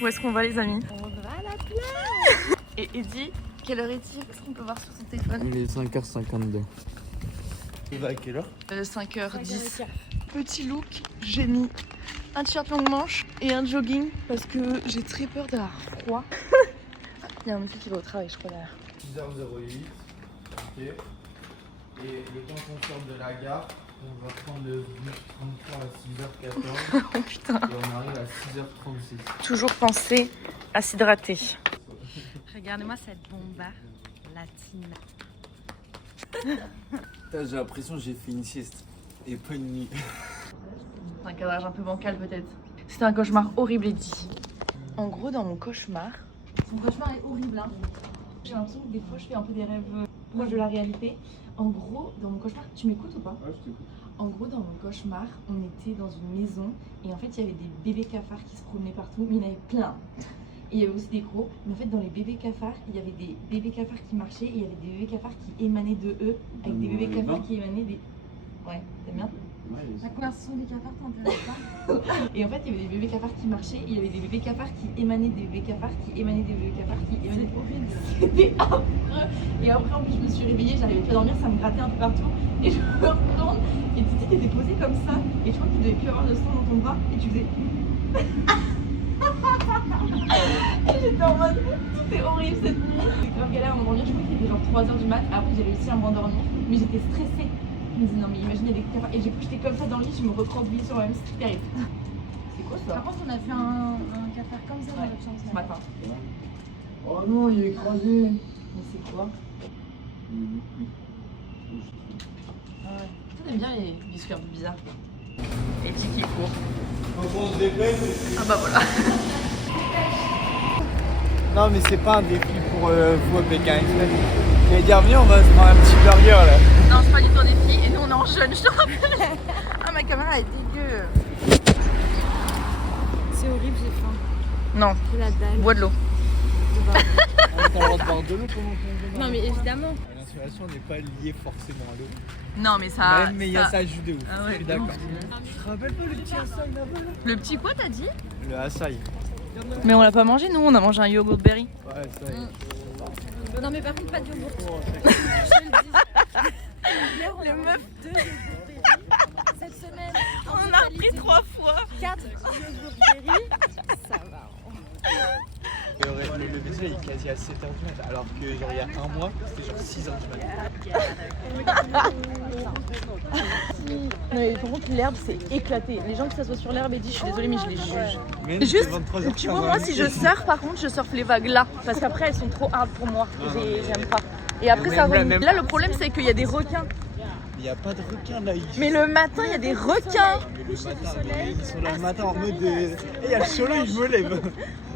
Où est-ce qu'on va les amis? On va à la plage. Et Eddie, quelle heure est-il? Est-ce qu'on peut voir sur son téléphone? Il est 5h52. Il va à quelle heure? 5h10. Petit look, j'ai mis un t-shirt longue manche et un jogging parce que j'ai très peur d'avoir froid. Il y a un monsieur qui va au travail, je crois, derrière. 6h08. Ok. Et le temps qu'on sorte de la gare, on va prendre le bus 33 à 6h14. Oh putain. Et on arrive à 6h36. Toujours penser à s'hydrater. Regardez-moi cette bomba latine. J'ai l'impression que j'ai fait une sieste et pas une nuit. Un cadrage un peu bancal peut-être. C'était un cauchemar horrible, Eddie. En gros, dans mon cauchemar, mon cauchemar est horrible. Hein. J'ai l'impression que des fois je fais un peu des rêves proches de la réalité. En gros, dans mon cauchemar, tu m'écoutes ou pas? Ouais, je t'écoute. En gros, dans mon cauchemar, on était dans une maison et en fait, il y avait des bébés cafards qui se promenaient partout, mais il y en avait plein. Et il y avait aussi des gros, mais en fait, dans les bébés cafards, il y avait des bébés cafards qui marchaient et il y avait des bébés cafards qui émanaient de eux, avec des bébés cafards qui émanaient des. Ouais, t'aimes bien? La conversation des cafards t'intéresse pas? Et en fait, il y avait des bébés cafards qui marchaient, et il y avait des bébés cafards qui émanaient des bébés cafards qui émanaient des bébés cafards qui émanaient. C'était affreux. Et après, en plus, je me suis réveillée, j'arrivais plus à dormir, ça me grattait un peu partout. Et je me retourne, et Titi t'étais posée comme ça, et je crois qu'il devait plus avoir de sang dans ton bras, et tu faisais. Et j'étais en mode, tout est horrible cette nuit. J'ai grave galère à m'endormir, je crois qu'il était genre 3h du mat. Après, j'ai réussi à m'endormir, mais j'étais stressée. Je me disais, non, mais imaginez des cafards. Et j'ai cru que j'étais comme ça dans le lit, je me recroquevillais sur moi-même, c'était terrible. C'est quoi ça? Par contre, on a fait un cafard comme ça dans notre chambre Ce matin. Oh non, il est écrasé. Mais c'est quoi? Ah ouais. Toi, t'aimes bien les biscuits un peu bizarres. Et Eddie qui court. Donc on se dépêche. Ah bah voilà. Non, mais c'est pas un défi pour vous, Pékin Express. Mais bienvenue, on va se prendre un petit burger là. Non, c'est pas du tout un défi. Et nous, on est en jeûne, je te rappelle. Ah, ma caméra est dégueu. C'est horrible, j'ai faim. Non, C'est la dalle. bois de l'eau. On a le droit de boire de l'eau pendant qu'on Non mais évidemment. L'inspiration n'est pas liée forcément à l'eau. Non, mais ça. Même, mais il y a ça joue de ouf. Ah ouais, je suis d'accord. Tu te rappelles pas le petit açaï là-bas? Le petit quoi, t'as dit? Le açaï. Mais on l'a pas mangé, nous, on a mangé un yogourt berry. Ouais, ça y est. Non mais par contre pas de yogourt. Je le dis. Hier on a mangé 2 yogourts berry. Cette semaine On a repris 3 fois. 4 yogourts berry. Ça va. Le vaisseau il est quasi à 7h du mat, alors que genre il y a un mois c'était genre 6h du mat. Non, mais par contre, l'herbe c'est éclaté. Les gens qui s'assoient sur l'herbe, et disent, je suis désolée, mais je les juge. Mais Juste, 23h, tu vois, moi si je surfe, par contre, je surfe les vagues là. Parce qu'après, elles sont trop hard pour moi. J'aime pas. Et après, ça Même remue. Là, le problème, c'est qu'il y a des requins. il n'y a pas de requins là. Mais le matin, il y a des requins. Le matin, ils sont là le matin en mode de. Il y a le soleil, je me lève.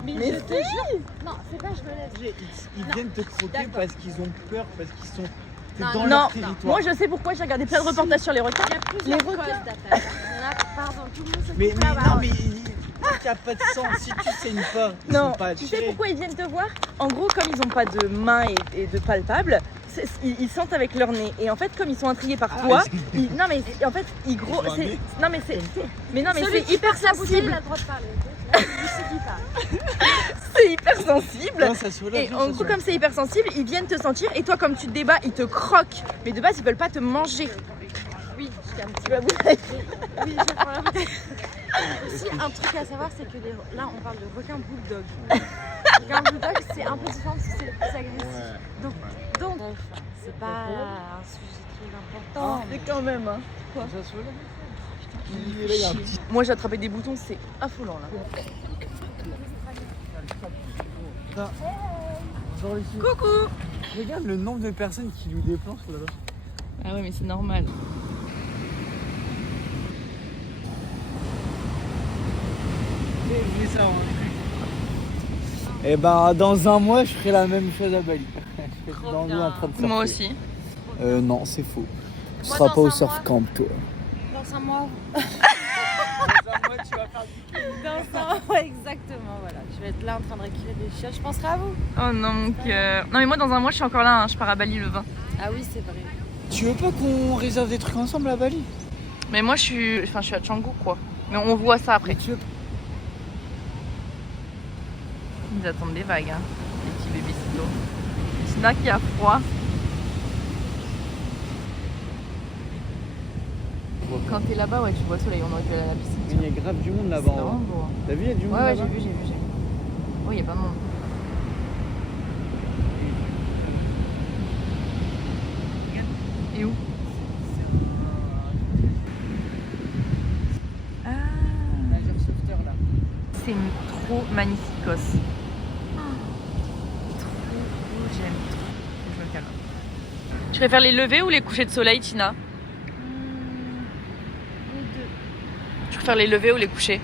Mais je te jure. Non, c'est pas je me lève. Ils viennent te croquer parce qu'ils ont peur, parce qu'ils sont. T'es Non, dans Non, leur territoire. moi je sais pourquoi, j'ai regardé plein de reportages sur les requins. Il y a plusieurs Les requins. causes d'attaque. Il y en a, pardon, tout le monde se Mais fout là-bas. non, mais tant qu'il n'y a pas de sang, si tu saignes pas, ils Non, sont pas tu sais attirés. pourquoi ils viennent te voir? En gros, comme ils n'ont pas de mains et de palpables, ils sentent avec leur nez. Et en fait, comme ils sont intrigués par toi, non mais en fait, ils gros, Ils ont un nez. non mais Celui c'est qui hyper porte la bouteille, il sensible. a le droit de parler. Là, lui, c'est qui parle. C'est hyper sensible. Non, ça soulage, Et non, en ça gros, soulage. comme c'est hyper sensible, ils viennent te sentir. Et toi, comme tu te débats, ils te croquent. Mais de base, ils veulent pas te manger. Oui, je calme. Tu vas bouger. Oui, je prends la bouteille. Aussi, un truc à savoir, c'est que là, on parle de requin bulldog. Requin bulldog, c'est un peu différent parce que c'est plus agressif. Donc, c'est pas un sujet très important. Mais quand même, hein. Ça soulage. Il y a un petit. Moi, j'ai attrapé des boutons, c'est affolant là. Coucou. Regarde le nombre de personnes qui louent des planches là-bas. Ah ouais, mais c'est normal. Et ben dans un mois je ferai la même chose à Bali. Je serai dans l'eau en train de surfer. Moi aussi. Non, c'est faux. Tu Moi, seras dans pas au un surf mois. camp toi. Dans un mois. Dans un mois tu vas faire du Dans un mois, exactement. Voilà. Je vais être là en train de récupérer des chiottes. Je penserai à vous. Oh non, mon cœur. Non, mais moi, dans un mois, je suis encore là. Hein. Je pars à Bali le 20. Ah oui, c'est vrai. Tu veux pas qu'on réserve des trucs ensemble à Bali? Mais moi, je suis à Canggu, quoi. Mais on voit ça après. Tu veux... Ils nous attendent des vagues, hein, les petits bébés Tina qui a froid. Quand t'es là-bas, ouais, tu vois le soleil, on aurait pu aller à la piscine. Il y a grave du monde là-bas. C'est vraiment beau. T'as vu, il y a du monde Ouais, là-bas? j'ai vu. Oui, il y a pas de monde. Et où? Ah, Nageur sauveteur là. c'est trop magnificos. J'aime trop. Je me calme. Tu préfères les levées ou les couchers de soleil, Tina? Les deux. Tu préfères les levées ou les couchers?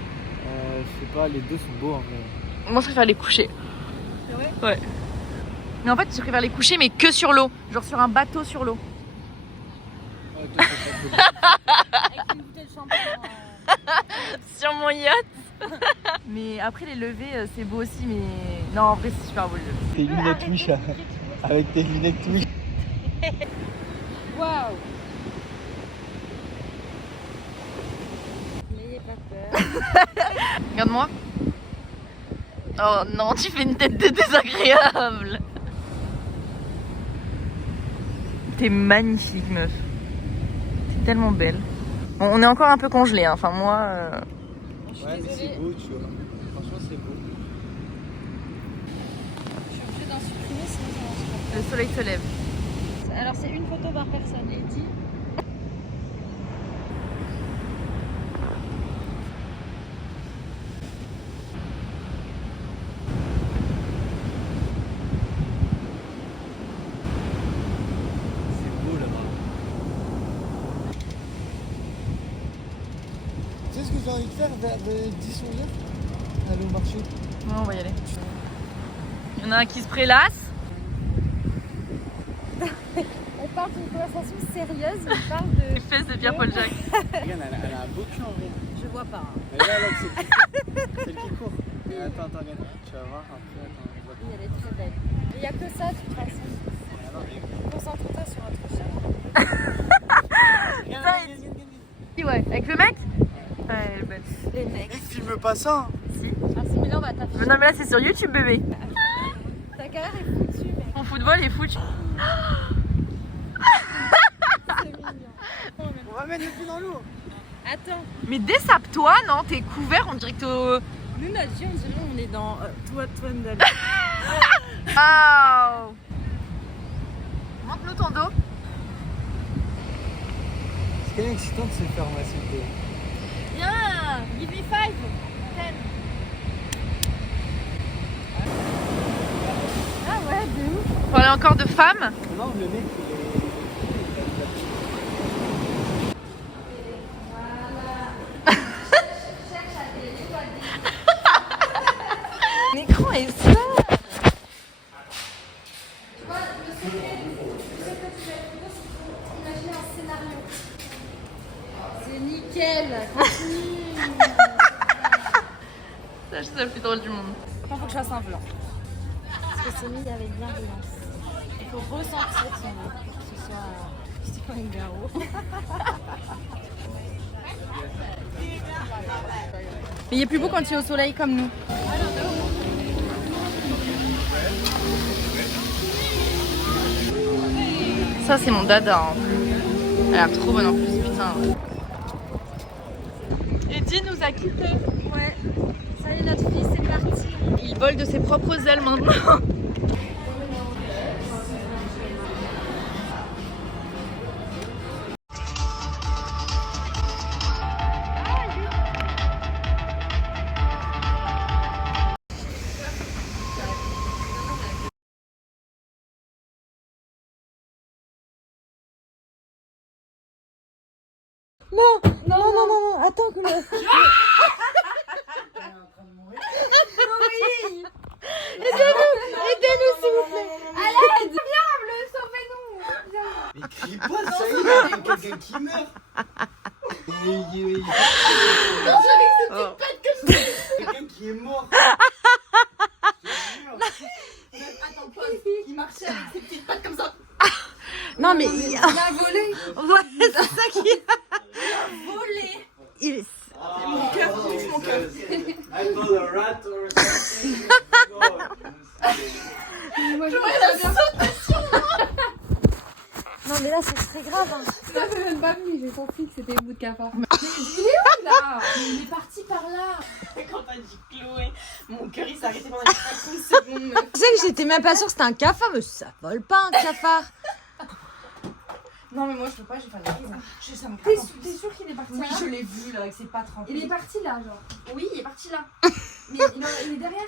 Je sais pas, les deux sont beaux en vrai. Moi, je préfère les couchers. C'est vrai? Ouais. Mais en fait, je préfère les couchers, mais que sur l'eau. Genre sur un bateau sur l'eau. Avec une bouteille de champagne. Sur mon yacht. Mais après, les levées, c'est beau aussi, mais... Non, en vrai, c'est super beau, le lever. Tes lunettes Wish, avec tes lunettes Wish. Waouh! N'ayez pas peur. Regarde-moi. Oh non, tu fais une tête de désagréable. T'es magnifique, meuf. T'es tellement belle. Bon, on est encore un peu congelés, hein. Enfin, moi... Je suis Ouais, mais désolée, c'est beau, tu vois. Franchement, c'est beau. je suis obligée d'en supprimer sinon ça marche Le soleil se lève. pas. Alors c'est une photo par personne. Et dit C'est beau là-bas. Tu sais ce que j'ai envie de faire vers 10-11 heures? Aller au marché. Ouais, on va y aller. Il y en a un qui se prélasse. on parle d'une conversation sérieuse, on parle de. Les fesses de Pierre-Paul Jacques. Regarde, elle a un beau cul en vrai. Je vois pas. Hein. Mais là, celle qui court. Attends, regarde. Tu vas voir après. Attends, on voit. Oui, elle est très belle. Il n'y a que ça de toute façon. Ah non, mais... Concentre-toi sur un truc cher. Ouais, avec le mec? Ouais, elle est belle. Les mecs. Eh, filme pas ça. Si. Ah si, mais là on va t'afficher. Non, mais là, c'est sur YouTube, bébé. Ta carrière est foutue, mec. Mon football est foutu. C'est mignon. On va mettre le pied dans l'eau. Attends, Mais dessape-toi, non? T'es couvert, on dirait que t'es... nous notre vie, on dirait on est dans Twandal. Waouh! Montre-nous ton dos. C'est quand même excitant de se faire masser le dos. Viens, give me 5, 10. Ah ouais, de ouf. On parler encore de femmes. Non, le mec, L'écran est ça. C'est nickel, continue. Ça, c'est le plus drôle du monde. Faut que je fasse un blanc. Parce que c'est mis avec bienveillance. Il faut ressentir son eau pour que ce soit. C'est pas une garrot. Mais il est plus beau quand il est au soleil comme nous. Ça, c'est mon dada. Hein. Elle a l'air trop bonne en plus, putain. Eddie nous a quittés. Ouais. Ça y est, notre fille, c'est parti. Il vole de ses propres ailes maintenant. Non, attends que le. Aidez-nous, s'il vous plaît. À l'aide. Diable, sauvez-nous. mais crie pas, ça y est, il y a quelqu'un qui meurt. Quelqu'un qui est mort. Attends, pause. Il marchait avec ses petites pattes comme ça. Non, mais Il a volé. ouais, c'est ça qui est. Volé. Il est. Mon cœur, touche mon cœur. I told a rat or something. Moi, Non mais là c'est très grave. Hein. ça fait même pas venu, j'ai senti que c'était une bout de cafard. Mais il est où là? Il est parti par là. Quand t'as dit Chloé, mon cœur il s'est arrêté pendant 5 secondes. Meuf. Tu sais que j'étais même pas sûre que c'était un cafard, mais ça vole pas un cafard. Non mais moi je peux pas, je vais faire des crises. Ça me T'es craque en plus. sûr qu'il est parti Oui, là? je l'ai vu là avec ses pattes remplies. Il est parti là, genre. Oui, il est parti là. Mais il est derrière.